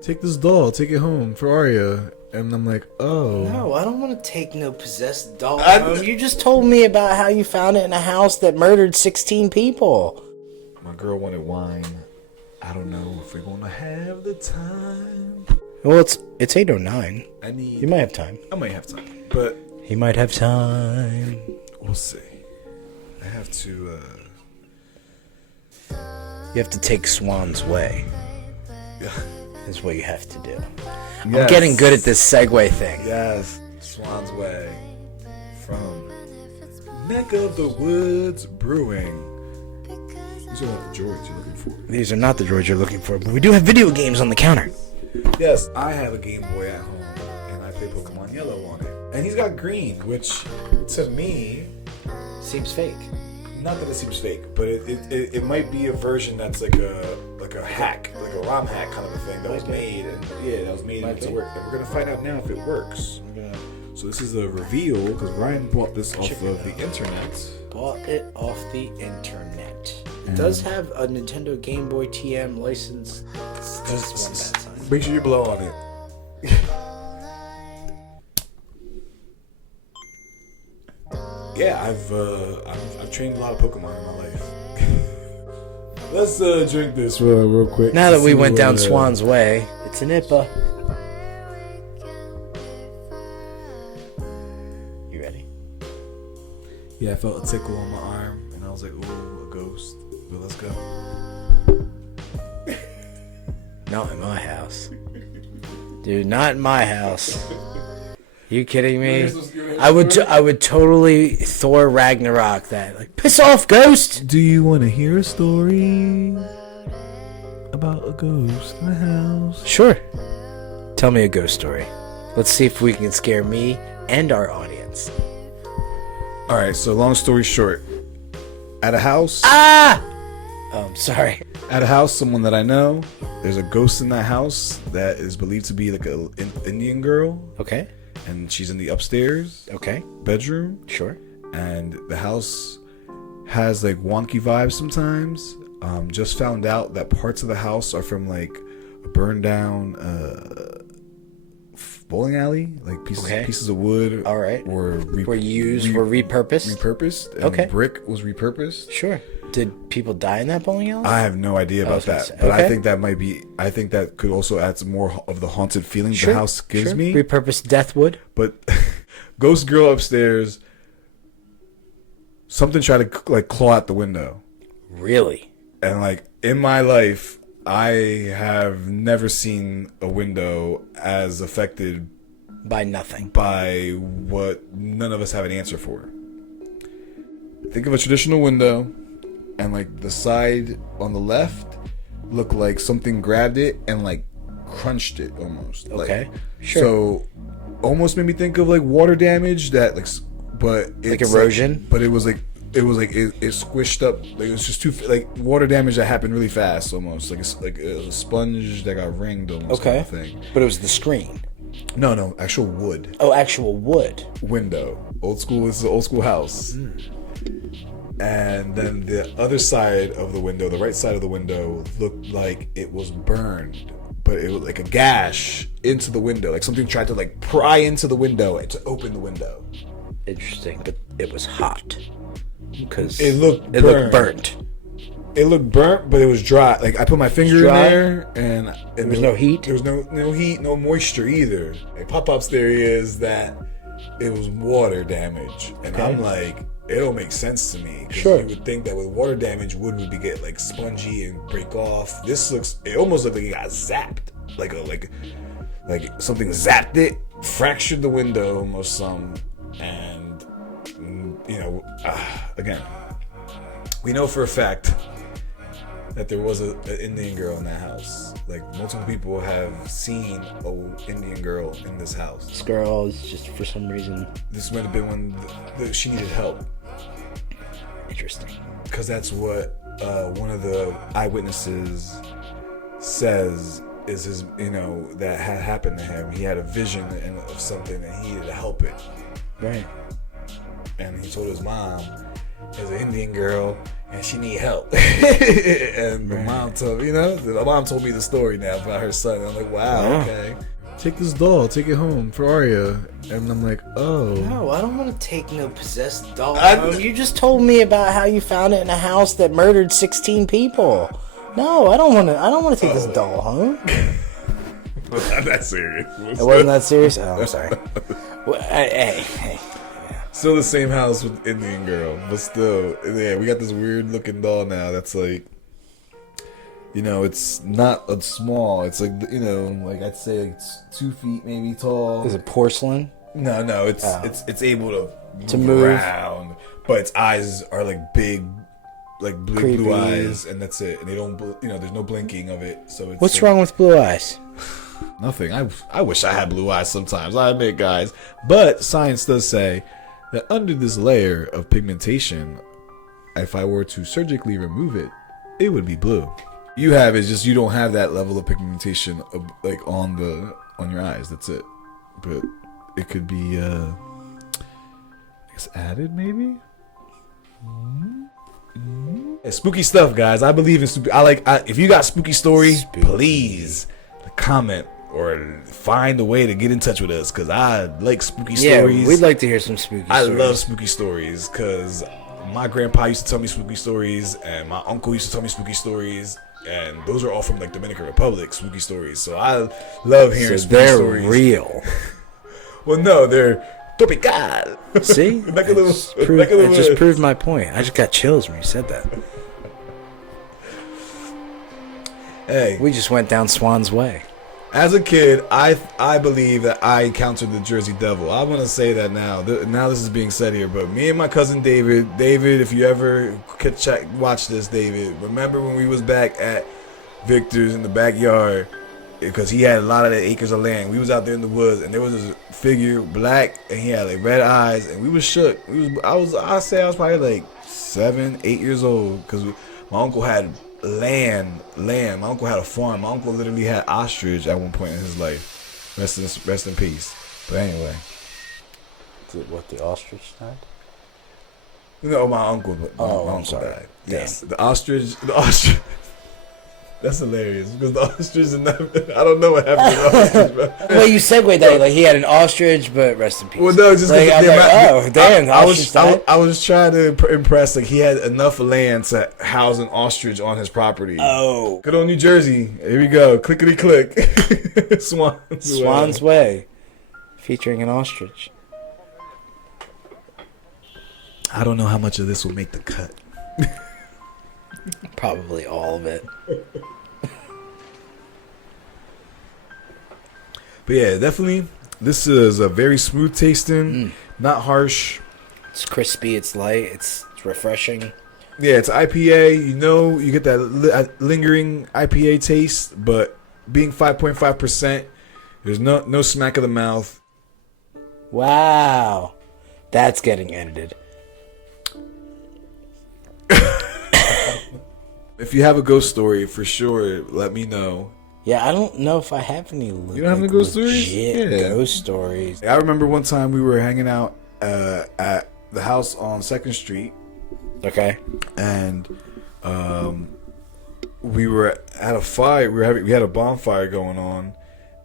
take this doll, take it home for Arya. And I'm like, oh. No, I don't want to take no possessed doll home. You just told me about how you found it in a house that murdered 16 people. My girl wanted wine. I don't know if we're going to have the time. Well, it's 8:09. You might have time. I might have time. But he might have time. We'll see. I have to, You have to take Swans Way. Yeah. Is what you have to do. Yes. I'm getting good at this segue thing. Yes. Swans Way. From Neck of the Woods Brewing. These are not the droids you're looking for. These are not the droids you're looking for, but we do have video games on the counter. Yes, I have a Game Boy at home, and I play Pokemon Yellow on it. And he's got green, which, to me... seems fake. Not that it seems fake, but it might be a version that's like a hack, like a ROM hack kind of a thing that was made, and to work. And we're gonna find out now if it works. So this is a reveal because Ryan bought this off of the internet. Bought it off the internet. It does have a Nintendo Game Boy TM license. That's one bad sign. Make sure you blow on it. Yeah, I've trained a lot of Pokemon in my life. Let's drink this real quick. Now that we went down Swan's Way, it's an IPA. You ready? Yeah, I felt a tickle on my arm, and I was like, "Ooh, a ghost." But let's go. Not in my house, dude. Not in my house. You kidding me? I would totally Thor Ragnarok that. Like, piss off, ghost! Do you want to hear a story about a ghost in the house? Sure. Tell me a ghost story. Let's see if we can scare me and our audience. Alright, so long story short. At a house... Ah! Oh, I'm sorry. At a house, someone that I know, there's a ghost in that house that is believed to be like an Indian girl. Okay. And she's in the upstairs bedroom. Sure. And the house has like wonky vibes sometimes. Just found out that parts of the house are from like a burned down bowling alley, like pieces of wood. All right. Were repurposed. Repurposed. And brick was repurposed. Sure. Did people die in that bowling alley? I have no idea about that, but I think that might be. I think that could also add some more of the haunted feeling the house gives me. Repurposed Deathwood. But ghost girl upstairs. Something tried to like claw out the window. Really? And like in my life, I have never seen a window as affected by nothing. By what none of us have an answer for. Think of a traditional window. And like the side on the left looked like something grabbed it and like crunched it almost. Okay, like, sure. So almost made me think of like water damage that like, but it's like erosion. Like, but it squished up. Like it was just too like water damage that happened really fast almost. Like a sponge that got ringed almost. Okay. Kind of thing. But it was the screen. No, actual wood. Oh, actual wood. Window. Old school. This is an old school house. And then the other side of the window, the right side of the window, looked like it was burned, but it was like a gash into the window, like something tried to like pry into the window and to open the window. Interesting, but it was hot because it looked burnt. It looked burnt, but it was dry. Like I put my finger in there, and there was no heat. There was no heat, no moisture either. Like Pop-Pop's theory is that it was water damage, and I'm like. It don't make sense to me. Sure. You would think that with water damage, wood would get like spongy and break off. It almost looked like it got zapped. Like something zapped it, fractured the window almost some. And, again, we know for a fact that there was an Indian girl in that house. Like multiple people have seen an Indian girl in this house. This girl is just for some reason. This might have been when she needed help. Interesting. Because that's what one of the eyewitnesses says is his, that had happened to him. He had a vision of something and he needed to help it. Right. And he told his mom, there's an Indian girl and she need help. And the mom told me the story now about her son. And I'm like, wow, okay. Take this doll, take it home for Arya. And I'm like, oh. No, I don't want to take no possessed doll home. You just told me about how you found it in a house that murdered 16 people. No, I don't want to take this doll home. Well, not that serious. It wasn't that serious? Oh, I'm sorry. Well, hey. Still the same house with Indian girl, but still, yeah, we got this weird looking doll now that's like, it's not a small. It's like, like I'd say like 2 feet maybe tall. Is it porcelain? No, it's able to move around, but its eyes are like big, like blue eyes, and that's it. And they don't, there's no blinking of it. So it's what's wrong with blue eyes? Nothing. I wish I had blue eyes sometimes. I admit, guys, but science does say that under this layer of pigmentation, if I were to surgically remove it, it would be blue. You have is just you don't have that level of pigmentation like on your eyes. That's it. But it could be I guess added maybe. Yeah, spooky stuff, guys. I believe in spooky. If you got spooky story, please comment or find a way to get in touch with us, because I like spooky stories. Yeah, we'd like to hear some spooky stories. I love spooky stories because my grandpa used to tell me spooky stories, and my uncle used to tell me spooky stories, and those are all from like Dominican Republic spooky stories. So I love hearing spooky stories. They're real. Well, no, they're tropical. See? It just proved my point. I just got chills when you said that. Hey, we just went down Swans Way. As a kid, I believe that I encountered the Jersey Devil. I want to say that now. Now this is being said here, but me and my cousin David, if you ever could watch this, David, remember when we was back at Victor's in the backyard, because he had a lot of the acres of land. We was out there in the woods, and there was this figure, black, and he had like red eyes, and we was shook. I was probably like 7, 8 years old, because my uncle had land. My uncle had a farm. My uncle literally had ostrich at one point in his life. Rest in peace. But anyway, what, the ostrich died? No, my uncle. My uncle died. Yes, the ostrich. That's hilarious because the ostrich and I don't know what happened to the ostrich, bro. Well, you segued that like he had an ostrich, but rest in peace. Well, no, just like, damn. I was trying to impress. Like he had enough land to house an ostrich on his property. Oh, good on New Jersey. Here we go. Clickety click. Swans Way, featuring an ostrich. I don't know how much of this will make the cut. Probably all of it. But yeah, definitely. This is a very smooth tasting, not harsh. It's crispy. It's light. It's refreshing. Yeah, it's IPA. You get that lingering IPA taste, but being 5.5%, there's no smack of the mouth. Wow, that's getting edited. If you have a ghost story, for sure, let me know. Yeah, I don't know if I have any. You don't have any ghost stories? Ghost stories. I remember one time we were hanging out at the house on 2nd Street. Okay. And we were at a fire. We had a bonfire going on,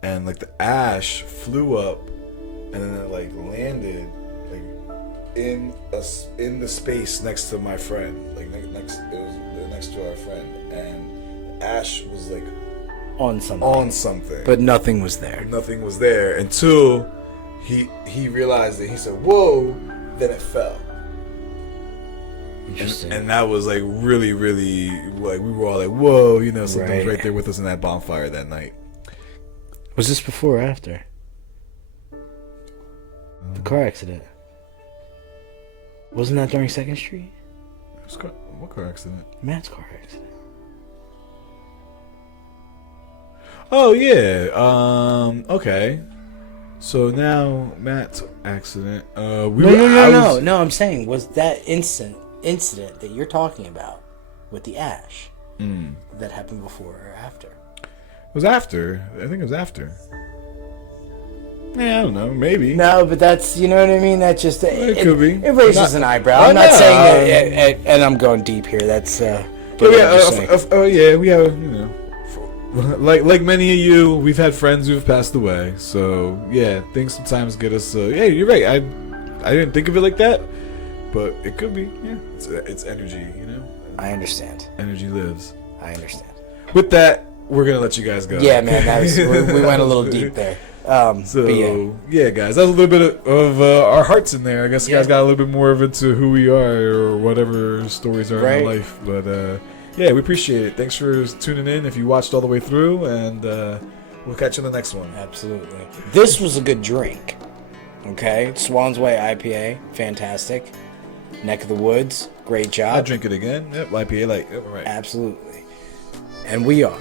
and like the ash flew up, and then it like landed like in the space next to my friend, like next to our friend, and the ash was like on something, but nothing was there. Nothing was there until he realized it. He said, "Whoa!" Then it fell. Interesting. And that was like really, really like we were all like, "Whoa!" Something was right there with us in that bonfire that night. Was this before or after the car accident? Wasn't that during 2nd Street? What car accident? Matt's car accident. Oh yeah. Okay. So now Matt's accident. No. I'm saying, was that incident that you're talking about with the ash that happened before or after? It was after. I think it was after. Yeah, I don't know. Maybe. No, but that's, you know what I mean? That just... It could be. It raises an eyebrow. I'm not saying that... And I'm going deep here. That's... yeah, we have, you know... Like many of you, we've had friends who've passed away. So, yeah, things sometimes get us... yeah, you're right. I didn't think of it like that. But it could be. Yeah. It's energy, you know? I understand. Energy lives. I understand. With that, we're going to let you guys go. Yeah, man. We went a little deep there. Yeah, guys, that was a little bit of our hearts in there. I guess you guys got a little bit more of into who we are or whatever stories are in our life. But yeah, we appreciate it. Thanks for tuning in if you watched all the way through, and we'll catch you in the next one. Absolutely. This was a good drink. Okay, Swans Way IPA, fantastic. Neck of the Woods, great job. I drink it again. Yep, IPA light. Yep, right. Absolutely. And we are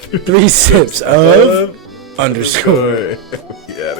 3 sips of _ Yeah,